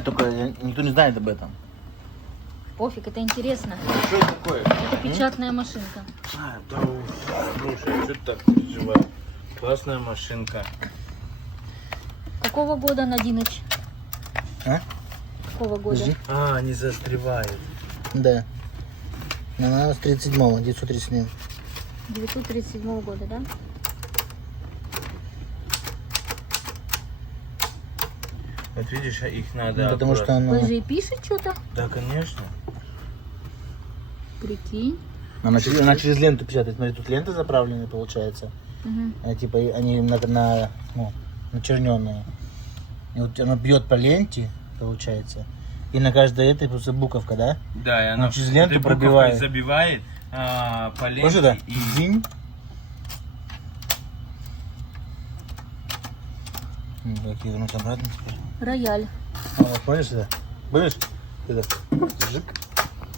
Только никто не знает об этом. Пофиг, это интересно. Что это такое? Это печатная машинка. А, да уж, слушай, что ты так переживаешь? Классная машинка. Какого года, Надиныч? А? Какого года? Подожди. А, не застревает. Да. Она с 37-го, 937. 937 года, да? Вот видишь, их надо Потому что аккуратно. она... Вы же и пишет что-то? Да, конечно. Прикинь. Она через ленту печатает. Смотри, тут лента заправленная получается. Мгм. А, типа они начерненные. И вот она бьет по ленте, получается. И на каждой этой просто буковка, да? Да, и она через ленту этой буковкой пробивает. забивает по ленте. Тоже да? И... Зинь. Как ее вернуть обратно теперь? Рояль. А, вот, помнишь это? Помнишь? Это. Жик.